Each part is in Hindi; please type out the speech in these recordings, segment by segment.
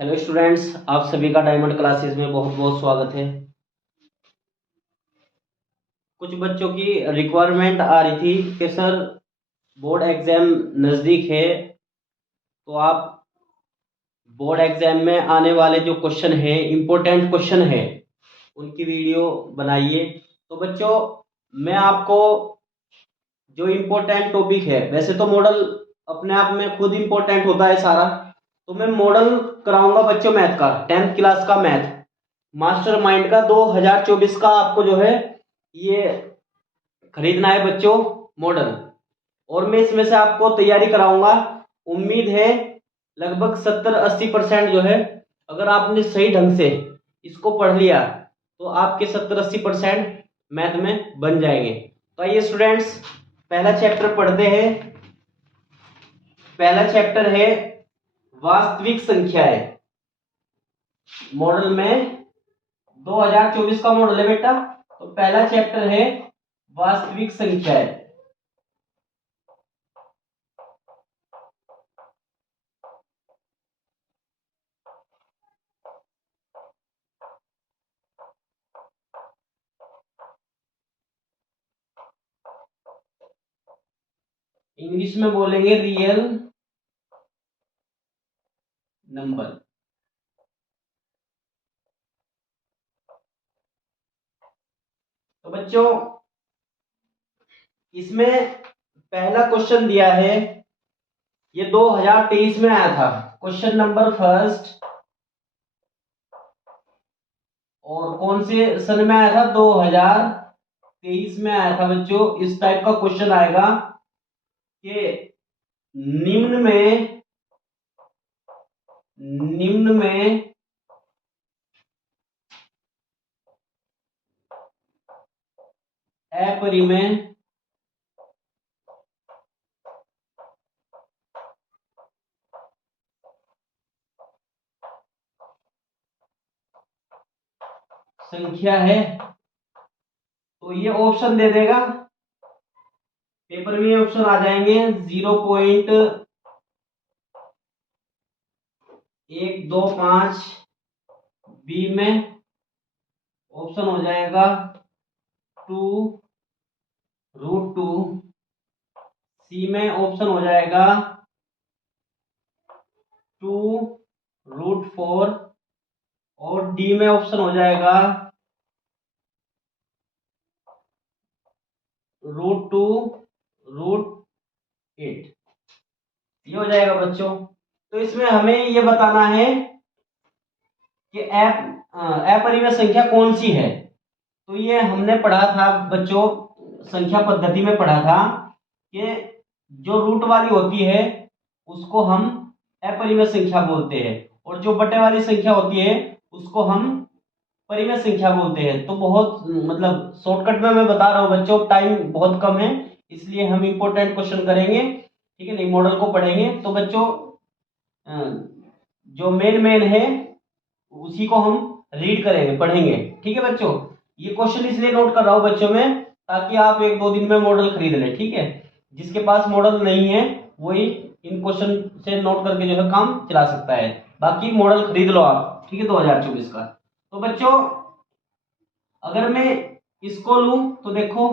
हेलो स्टूडेंट्स, आप सभी का डायमंड क्लासेस में बहुत बहुत स्वागत है। कुछ बच्चों की रिक्वायरमेंट आ रही थी कि सर बोर्ड एग्जाम नज़दीक है, तो आप बोर्ड एग्जाम में आने वाले जो क्वेश्चन है, इम्पोर्टेंट क्वेश्चन है, उनकी वीडियो बनाइए। तो बच्चों, मैं आपको जो इम्पोर्टेंट टॉपिक है, वैसे तो मॉडल अपने आप में खुद इम्पोर्टेंट होता है सारा, तो मैं मॉडल कराऊंगा बच्चों मैथ का, 10th क्लास का मैथ मास्टरमाइंड का 2024 का आपको जो है ये खरीदना है बच्चों मॉडल। और मैं इसमें से आपको तैयारी कराऊंगा। उम्मीद है लगभग 70-80% जो है, अगर आपने सही ढंग से इसको पढ़ लिया तो आपके 70-80% मैथ में बन जाएंगे। तो आइए स्टूडेंट्स, पहला चैप्टर पढ़ते हैं। पहला चैप्टर है वास्तविक संख्याएं। मॉडल में 2024 का मॉडल है बेटा, तो पहला चैप्टर है वास्तविक संख्याएं। इंग्लिश में बोलेंगे रियल नंबर। तो बच्चों, इसमें पहला क्वेश्चन दिया है, ये 2023 में आया था, क्वेश्चन नंबर फर्स्ट। और कौन से सन में आया था? 2023 में आया था बच्चों। इस टाइप का क्वेश्चन आएगा कि निम्न में निम्न में अपरिमेय संख्या है। तो ये ऑप्शन दे देगा, पेपर में ये ऑप्शन आ जाएंगे। 0.125 बी में ऑप्शन हो जाएगा 2√2। सी में ऑप्शन हो जाएगा 2√4। और डी में ऑप्शन हो जाएगा √2√8। ये हो जाएगा बच्चों। तो इसमें हमें ये बताना है कि अपरिमेय संख्या कौन सी है। तो ये हमने पढ़ा था बच्चों, संख्या पद्धति में पढ़ा था कि जो रूट वाली होती है उसको हम अपरिमेय संख्या बोलते हैं, और जो बटे वाली संख्या होती है उसको हम परिमेय संख्या बोलते हैं। तो बहुत मतलब शॉर्टकट में मैं बता रहा हूँ बच्चों, टाइम बहुत कम है, इसलिए हम इंपॉर्टेंट क्वेश्चन करेंगे, ठीक है, नहीं मॉडल को पढ़ेंगे। तो बच्चों, जो मेन है उसी को हम रीड करेंगे, पढ़ेंगे, ठीक है बच्चों। ये क्वेश्चन इसलिए नोट कर रहा हूँ बच्चों में, ताकि आप 1-2 दिन में मॉडल खरीद लें, ठीक है। जिसके पास मॉडल नहीं है वही इन क्वेश्चन से नोट करके जो है काम चला सकता है। बाकी मॉडल खरीद लो आप, ठीक है, 2024 का। तो बच्चों, अगर मैं इसको लूं तो देखो,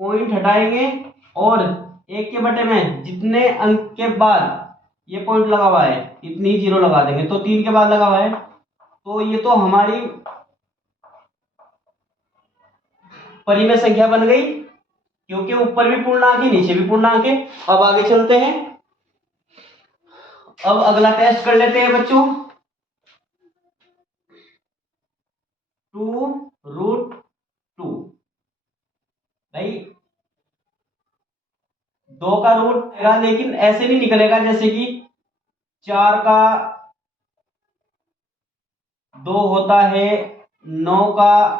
पॉइंट हटाएंगे और एक के बटे में जितने अंक के बाद ये पॉइंट लगा हुआ है इतनी जीरो लगा देंगे, तो 3 के बाद लगा हुआ है, तो ये तो हमारी परिमेय संख्या बन गई, क्योंकि ऊपर भी पूर्णांक है नीचे भी पूर्णांक है। अब आगे चलते हैं, अब अगला टेस्ट कर लेते हैं बच्चों। 2√2 भाई, 2 का रूट आएगा, लेकिन ऐसे नहीं निकलेगा जैसे कि 4 का 2 होता है, 9 का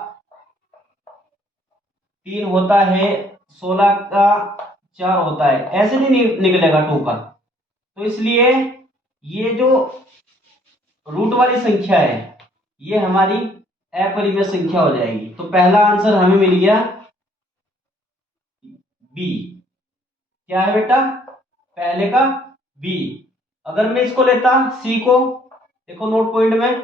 3 होता है, 16 का 4 होता है, ऐसे नहीं निकलेगा 2 का। तो इसलिए ये जो रूट वाली संख्या है ये हमारी अपरिमेय संख्या हो जाएगी। तो पहला आंसर हमें मिल गया बी। क्या है बेटा? पहले का बी। अगर मैं इसको लेता सी को, देखो नोट पॉइंट में,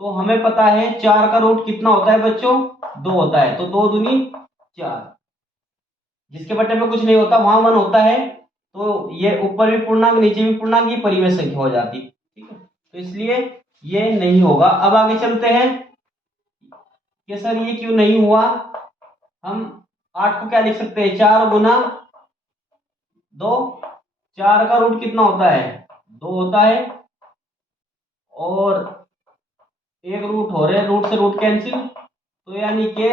तो हमें पता है 4 का रूट कितना होता है बच्चों, 2 होता है, तो 2 दूनी 4, जिसके बटे में कुछ नहीं होता वहां 1 होता है, तो ये ऊपर भी पूर्णांक नीचे भी पूर्णांक, ये परिमेय संख्या हो जाती, ठीक है, तो इसलिए ये नहीं होगा। अब आगे चलते हैं कि सर ये क्यों नहीं हुआ। हम 8 को क्या लिख सकते हैं, 4 गुना 2, 4 का रूट कितना होता है, 2 होता है, और एक रूट हो रहे, रूट से रूट कैंसिल, तो यानी कि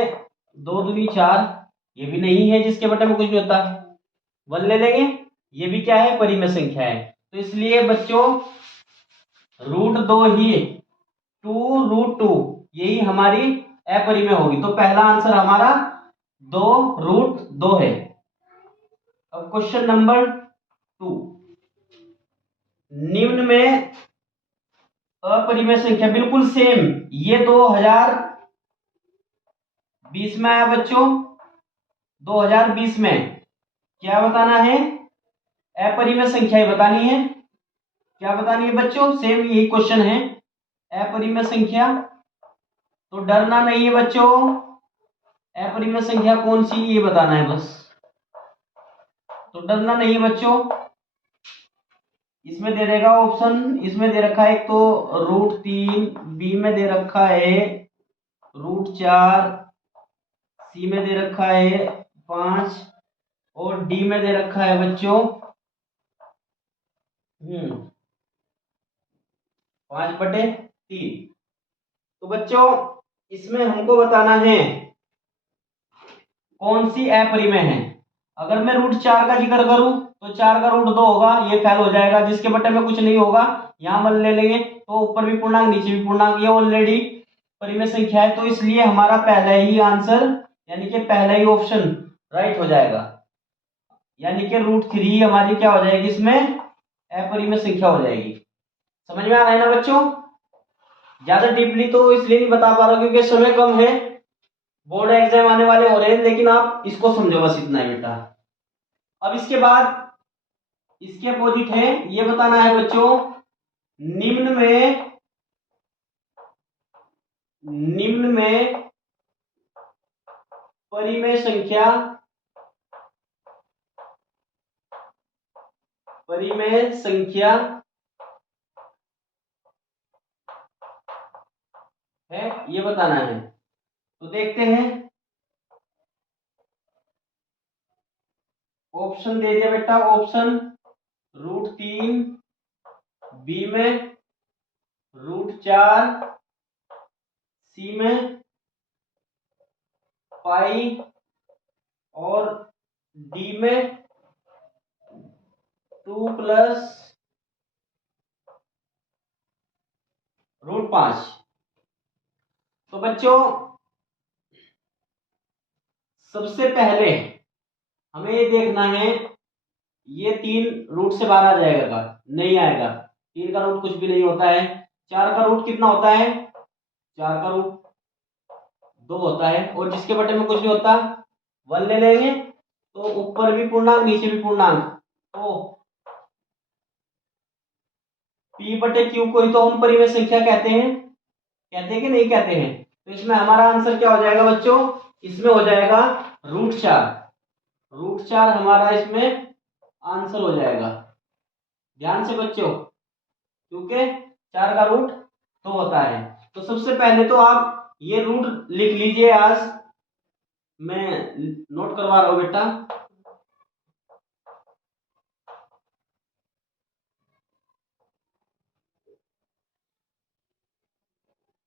2 दूनी 4, ये भी नहीं है जिसके बटे में कुछ नहीं होता, 1 ले लेंगे, ये भी क्या है, परिमेय संख्या है, तो इसलिए बच्चों √2 ही, 2√2 यही हमारी अपरिमेय होगी, तो पहला आंसर हमारा 2√2 है। अब क्वेश्चन नंबर 2, निम्न में अपरिमेय संख्या बिल्कुल सेम, ये 2020 में आया बच्चों, 2020 में क्या बताना है, अपरिमेय संख्याएं बतानी है, क्या बतानी है बच्चों, सेम यही क्वेश्चन है, अपरिमेय संख्या, तो डरना नहीं है बच्चों, अपरिमेय संख्या कौन सी ये बताना है बस, तो डरना नहीं है बच्चों। इसमें दे देगा ऑप्शन, इसमें दे रखा है एक तो √3, बी में दे रखा है √4, सी में दे रखा है 5, और डी में दे रखा है बच्चों 5/3। तो बच्चों इसमें हमको बताना है कौन सी अपरिमेय है। अगर मैं √4 का जिक्र करूं तो 4 का √2 होगा, ये फेल हो जाएगा, जिसके बटे में कुछ नहीं होगा, यहां मन ले लेंगे, तो ऊपर भी पूर्णांक नीचे भी पूर्णांक, ये ऑलरेडी परिमेय संख्या है, तो इसलिए हमारा पहला ही आंसर यानी कि पहला ही ऑप्शन राइट हो जाएगा, यानी कि √3 हमारी क्या हो जाएगी, इसमें अपरिमेय संख्या हो जाएगी। समझ में आ रहा है ना बच्चों, ज्यादा डीपली तो इसलिए नहीं बता पा रहा क्योंकि समय कम है, बोर्ड एग्जाम आने वाले हो रहे हैं, लेकिन आप इसको समझो बस इतना ही बेटा। अब इसके बाद इसके अपोजिट है, ये बताना है बच्चों, निम्न में परिमेय संख्या है, ये बताना है, तो देखते हैं, ऑप्शन दे दिया बेटा, ऑप्शन √3, बी में √4, सी में पाई, और डी में 2 + √5। तो बच्चों सबसे पहले हमें ये देखना है, ये 3 रूट से बाहर आ जाएगा का, नहीं आएगा, 3 का रूट कुछ भी नहीं होता है, 4 का रूट कितना होता है, 4 का रूट 2 होता है, और जिसके बटे में कुछ नहीं होता 1 ले लेंगे, तो ऊपर भी पूर्णांक नीचे भी पूर्णांक, तो P/Q को ही तो हम परिमेय संख्या कहते हैं कि नहीं कहते हैं, तो इसमें हमारा आंसर क्या हो जाएगा बच्चों, इसमें हो जाएगा √4 हमारा इसमें आंसर हो जाएगा, ध्यान से बच्चों, क्योंकि 4 का रूट 2 होता है। तो सबसे पहले तो आप ये रूट लिख लीजिए, आज मैं नोट करवा रहा हूं बेटा,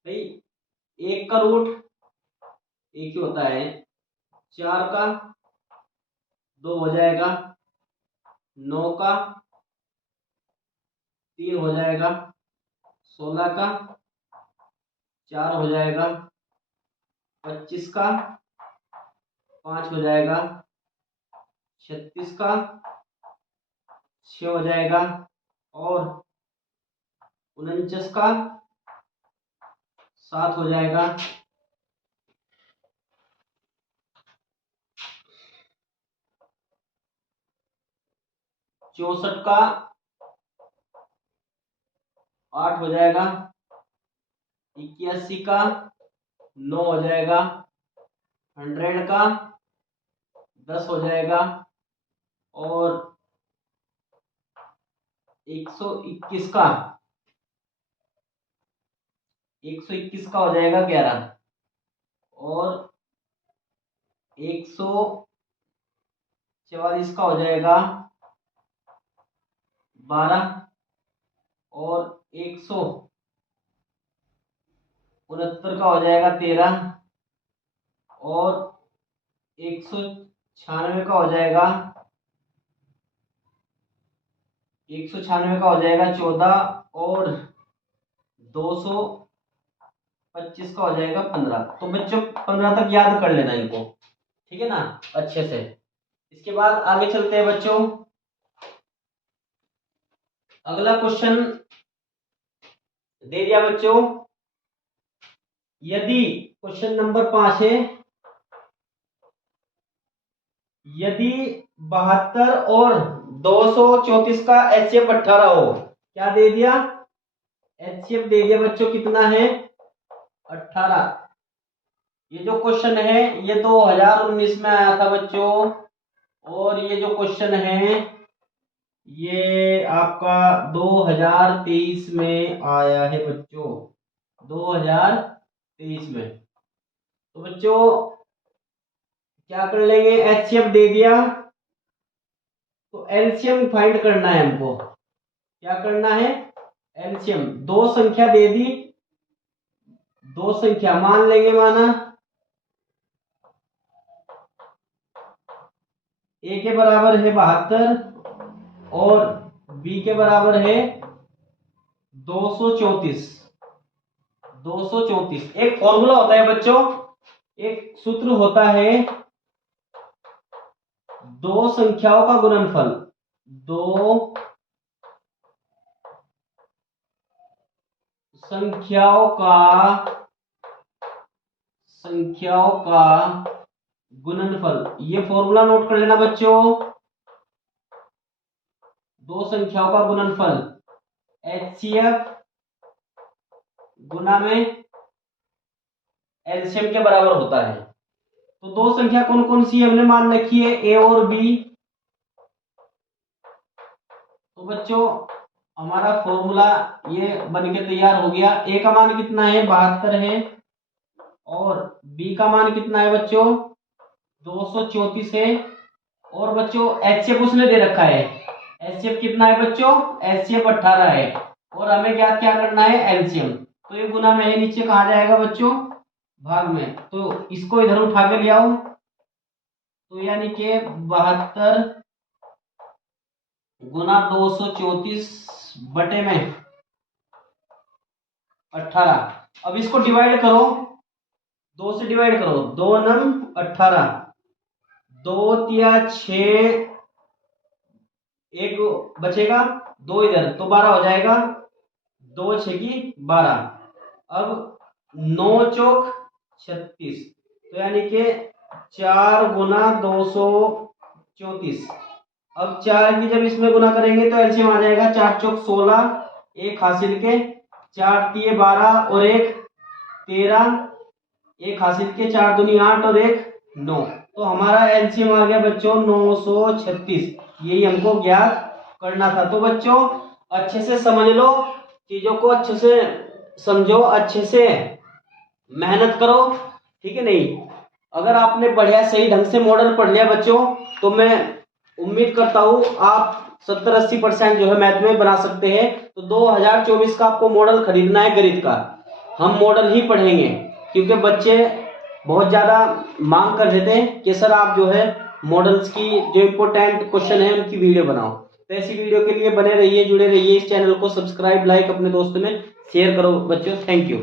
भाई 1 का रूट एक ही होता है, 4 का 2 हो जाएगा, 9 का 3 हो जाएगा, 16 का 4 हो जाएगा, 25 का 5 हो जाएगा, 36 का 6 हो जाएगा, और 49 का 7 हो जाएगा, 64 का 8 हो जाएगा, 81 का 9 हो जाएगा, 100 का 10 हो जाएगा, और 121 का 121 का हो जाएगा 11, और 144 का हो जाएगा 12, और 169 का हो जाएगा 13, और 196 का हो जाएगा 14, और 225 का हो जाएगा 15। तो बच्चों 15 तक याद कर लेना इनको, ठीक है ना, अच्छे से। इसके बाद आगे चलते हैं बच्चों। अगला क्वेश्चन दे दिया बच्चों, यदि क्वेश्चन नंबर 5 है, यदि 72 और 234 का एचसीएफ 18 हो, क्या दे दिया, एचसीएफ दे दिया बच्चों, कितना है 18। ये जो क्वेश्चन है ये 2019 में आया था बच्चों, और ये जो क्वेश्चन है ये आपका 2023 में आया है बच्चों, 2023 में। तो बच्चों क्या कर लेंगे, एचसीएफ दे दिया तो एलसीएम फाइंड करना है हमको। क्या करना है, एलसीएम। दो संख्या दे दी, दो संख्या मान लेंगे, माना ए के बराबर है 72 और बी के बराबर है 234। 234 एक फॉर्मूला होता है बच्चों, एक सूत्र होता है, दो संख्याओं का गुणनफल, दो संख्याओं का गुणनफल। ये फॉर्मूला नोट कर लेना बच्चों, दो संख्याओं का गुणनफल एचसीएफ गुना में एलसीएम के बराबर होता है। तो दो संख्या कौन कौन सी हमने मान रखी है, ए और बी। तो बच्चों हमारा फॉर्मूला ये बन के तैयार हो गया। ए का मान कितना है, 72 है, और बी का मान कितना है बच्चों, 234 है, और बच्चों एचसीएफ उसने दे रखा है, एचसीएफ कितना है बच्चों, एचसीएफ 18 है, और हमें क्या क्या करना है, एलसीएम। तो ये गुना में है, नीचे कहा जाएगा बच्चों, भाग में। तो इसको इधर उठा के ले आओ, तो यानी कि 72 गुना 234 बटे में 18। अब इसको डिवाइड करो, 2 से डिवाइड करो, 2 नम 18, 2 तिया 6, एक बचेगा 2 इधर, तो 12 हो जाएगा, 2 6 की 12। अब 9 चौक 36, तो यानी कि 4 गुना 234। अब 4 की जब इसमें गुना करेंगे तो एलसीएम आ जाएगा, 4 चौक 16, एक हासिल के, 4 तिये 12 और एक 13, एक हासिल के, 4 दूनी 8 और एक 9। तो हमारा एलसीएम आ गया बच्चों 936। यही हमको ज्ञात करना था। तो बच्चों अच्छे से समझ लो, चीजों को अच्छे से समझो, अच्छे से मेहनत करो, ठीक है नहीं। अगर आपने बढ़िया सही ढंग से मॉडल पढ़ लिया बच्चों, तो मैं उम्मीद करता हूँ आप 70-80% जो है मैथ में बना सकते हैं। तो 2024 का आपको मॉडल खरीदना है गणित का, हम मॉडल ही पढ़ेंगे, क्योंकि बच्चे बहुत ज्यादा मांग कर रहे थे कि सर आप जो है मॉडल्स की जो इम्पोर्टेंट क्वेश्चन है उनकी वीडियो बनाओ। तो ऐसी वीडियो के लिए बने रहिए, जुड़े रहिए, इस चैनल को सब्सक्राइब, लाइक, अपने दोस्तों में शेयर करो बच्चों। Thank you.